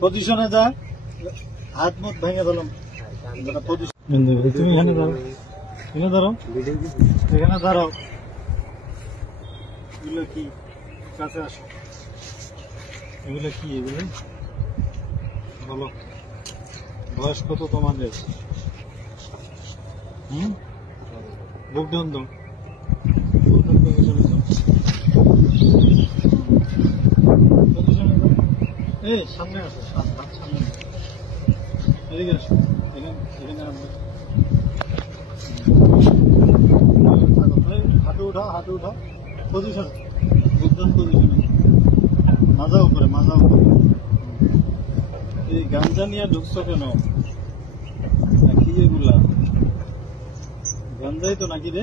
পজিশনে যা, হাত মুখ ভেঙে দিলাম। তুমি এখানে দাঁড়াও, এখানে দাঁড়াও, এখানে দাঁড়াও। এগুলো কি? কাছে আসো। এগুলো কি? এগুলো বলো, বয়স কত তোমাদের? বুক ডাউন দাও, সামনে আসো, সামনে এদিকে আসো, এখানে হাঁটু উঠাও, হাঁটু উঠাও, পজিশন, বুকডাউন পজিশনে, মাজা উপরে, মাজা উপরে। এই গাঞ্জা নিয়ে ঢুকছো কেন? কি এগুলা গাঞ্জাই তো নাকি রে?